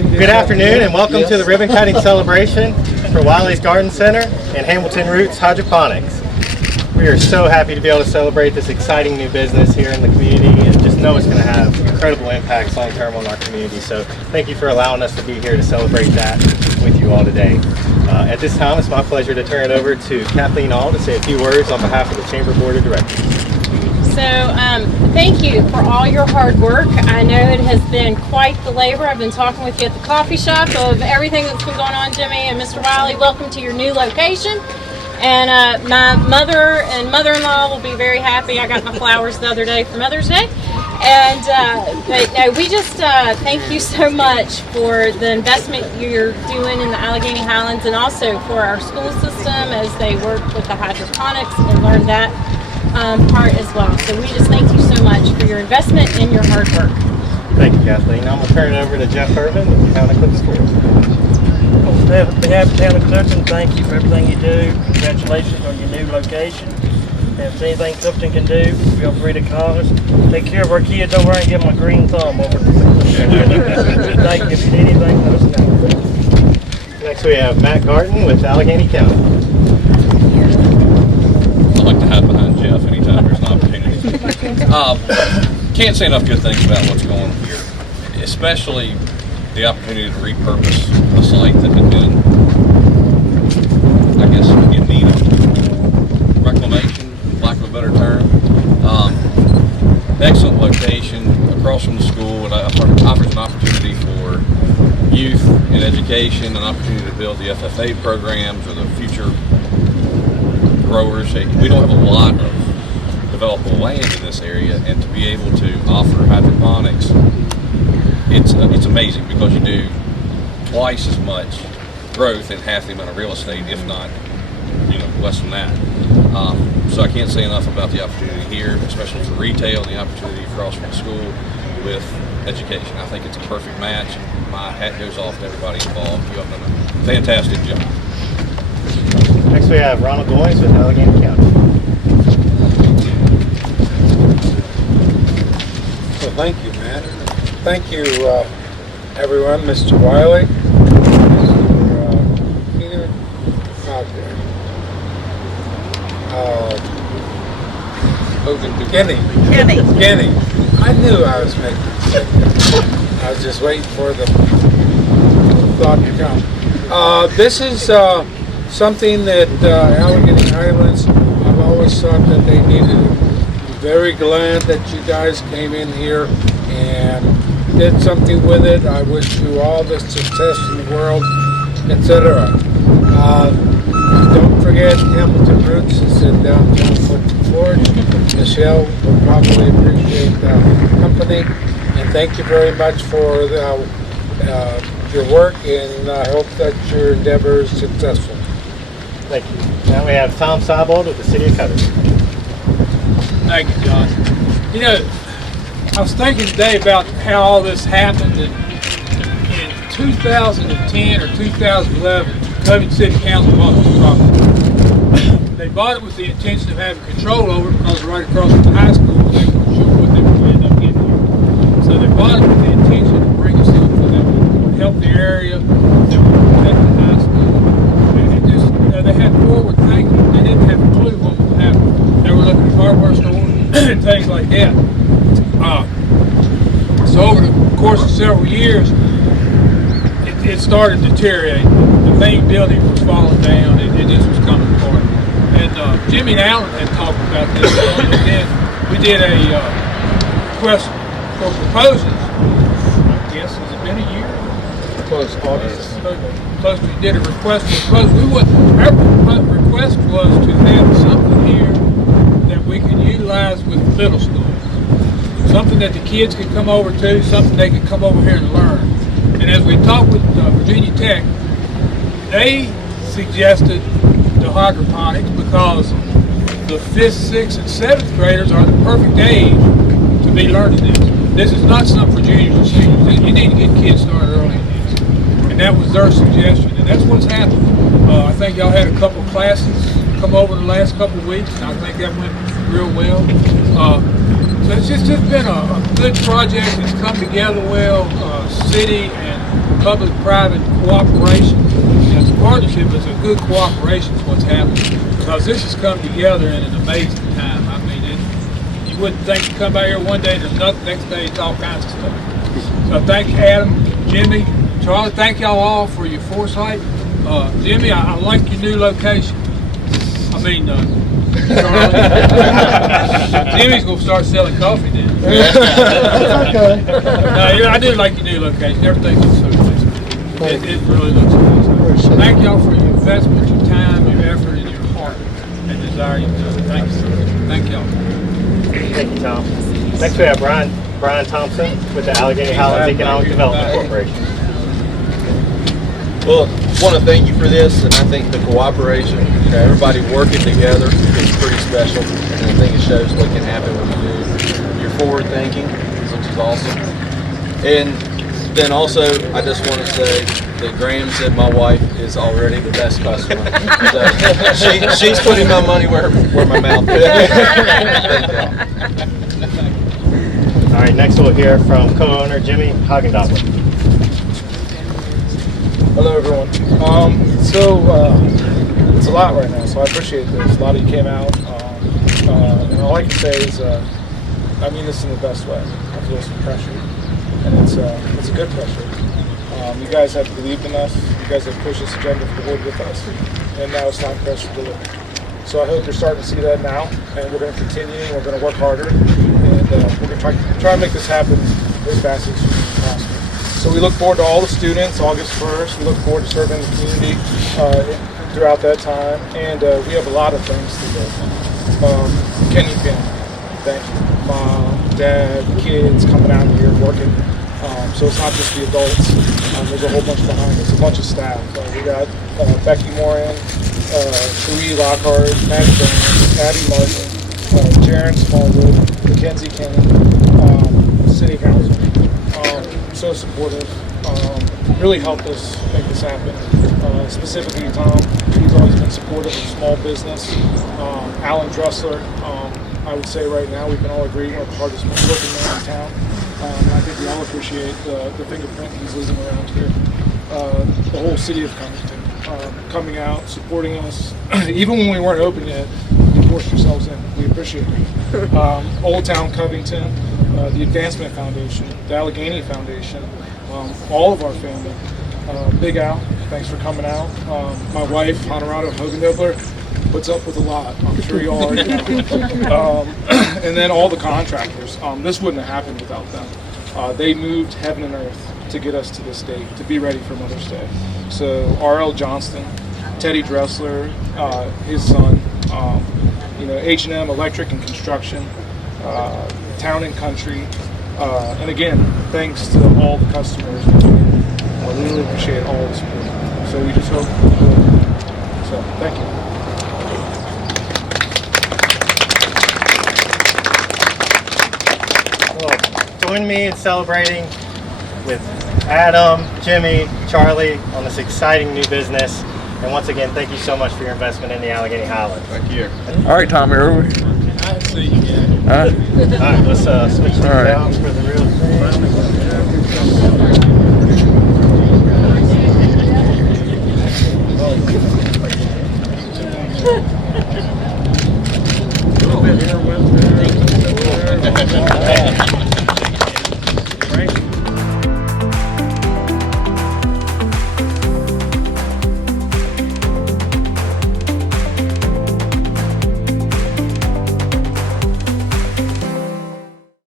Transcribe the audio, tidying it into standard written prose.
Good afternoon and welcome to the ribbon cutting celebration for Wiley's Garden Center and Hamilton Roots Hydroponics. We are so happy to be able to celebrate this exciting new business here in the community and just know it's going to have incredible impacts long term on our community. So thank you for allowing us to be here to celebrate that with you all today. At this time, it's my pleasure to turn it over to Kathleen All to say a few words on behalf of the Chamber Board of Directors. So thank you for all your hard work. I know it has been quite the labor. I've been talking with you at the coffee shop of everything that's been going on, Jimmy and Mr. Wiley. Welcome to your new location. And my mother and mother-in-law will be very happy. I got my flowers the other day for Mother's Day. And but no, we just thank you so much for the investment you're doing in the Allegheny Highlands and also for our school system as they work with the hydroponics and learn that part as well. So we just thank you so much for your investment and your hard work. Thank you, Kathleen. Now I'm going to turn it over to Jeff Irvin with the Town of Covington School. On behalf of the Town of Covington, thank you for everything you do. Congratulations on your new location. And if there's anything Covington can do, feel free to call us. Take care of our kids over there and give them a green thumb over there. Thank you. If you need anything, let us know. Next we have Matt Garton with Allegheny County. I like to hide behind Jeff anytime there's an opportunity. Can't say enough good things about what's going on here, especially the opportunity to repurpose a site that had been, I guess, in need of reclamation, lack of a better term. Excellent location across from the school. It offers an opportunity for youth in education, an opportunity to build the FFA programs or the future growers. We don't have a lot of developable land in this area, and to be able to offer hydroponics, it's amazing because you do twice as much growth in half the amount of real estate, if not, less than that. So I can't say enough about the opportunity here, especially for retail and the opportunity across from the school with education. I think it's a perfect match. My hat goes off to everybody involved. You have done a fantastic job. Next we have Ronald Goins with Allegheny County. Well, thank you, Matt. Thank you, everyone, Mr. Wiley, Mr. Peter, Kenny. I knew I was making a mistake. I was just waiting for the thought to come. This is something that Allegheny Highlands, I've always thought that they needed. I'm very glad that you guys came in here and did something with it. I wish you all the success in the world, etc. Don't forget Hamilton Roots is in downtown Florida. Michelle will probably appreciate the company. And thank you very much for your work, and I hope that your endeavor is successful. Thank you. Now we have Tom Seibold with the City of Covington. Thank you, John. I was thinking today about how all this happened. In 2010 or 2011, Covington City Council bought this property. They bought it with the intention of having control over it because right across from the high school, they weren't sure what they would end up getting here. So they bought it with the intention to bring us something that would help the area, that would protect the high school. And it just, they had forward thinking. They didn't have a clue what would happen. They were looking at hardware stores and things like that. So over the course of several years, it started deteriorating. The main building was falling down. It just was coming apart. And Jimmy and Alan had talked about this. We did a request for proposals. I guess, has it been a year? Close August. Close. We did a request for proposals. Our request was to have something here that we could utilize with middle school. Something that the kids could come over to, something they could come over here and learn. And as we talked with Virginia Tech, they suggested the hydroponics because the 5th, 6th, and 7th graders are the perfect age to be learning this. This is not something for juniors and seniors. You need to get kids started early in this. And that was their suggestion, and that's what's happened. I think y'all had a couple classes come over the last couple of weeks, and I think that went real well. So it's just been a good project. It's come together well. City and public-private cooperation. And the partnership is a good cooperation is what's happening, because this has come together in an amazing time. I mean, you wouldn't think you come out here one day, there's nothing, next day it's all kinds of stuff. So thank you, Adam, Jimmy, Charlie, thank y'all all for your foresight. Jimmy, I like your new location. I mean, Charlie. Jimmy's gonna start selling coffee then. No, I do like your new location. Everything looks so nice. It really looks nice. Thank y'all for your investment, your time, your effort, and your heart and desire you to do it. Thank you. Thank y'all. Thank you, Tom. Next we have Brian Thompson with the Allegheny Highlands Economic Development Corporation. Well, I want to thank you for this, and I think the cooperation, everybody working together is pretty special, and I think it shows what can happen when you do. You're forward thinking, which is awesome. And then also, I just want to say that Graham said my wife is already the best customer. So she's putting my money where my mouth is. All right, next we'll hear from co-owner Jimmy Hagendopper. Hello everyone. It's a lot right now, so I appreciate this. A lot of you came out, and all I can say is, I mean this in the best way. I feel some pressure, and it's a good pressure. You guys have believed in us. You guys have pushed this agenda forward with us, and now it's time for us to deliver. So I hope you're starting to see that now, and we're going to continue. We're going to work harder, and we're going to try and make this happen as fast as possible. So we look forward to all the students, August 1st. We look forward to serving the community throughout that time. And we have a lot of things to do. Kenny family, thank you. Mom, Dad, kids coming out here working. So it's not just the adults. There's a whole bunch behind us, a bunch of staff. We got Becky Moran, Cherie Lockhart, Maddie Jones, Abby Martin, Jaron Smallwood, Mackenzie Kenny, City Council. So supportive, really helped us make this happen. Specifically Tom, he's always been supportive of small business. Alan Dressler, I would say right now we can all agree one of the hardest working men in town. And I think we all appreciate the fingerprint he's leaving around here. The whole city of Covington coming out, supporting us. Even when we weren't open yet, you forced yourselves in. We appreciate it. Old Town Covington, the Advancement Foundation, the Allegheny Foundation, all of our family. Big Al, thanks for coming out. My wife, Honorado Hogendobler, puts up with a lot. I'm sure you all already know. And then all the contractors. This wouldn't have happened without them. They moved heaven and earth to get us to this date, to be ready for Mother's Day. So R.L. Johnston, Teddy Dressler, his son, H&M Electric and Construction, Town and Country, and again, thanks to all the customers. We really appreciate all the support. So we just hope. So thank you. Well, join me in celebrating with Adam, Jimmy, Charlie on this exciting new business. And once again, thank you so much for your investment in the Allegheny Highlands. Thank you. All right, Tommy, are we? I see you again. All right, let's switch things out for the real thing.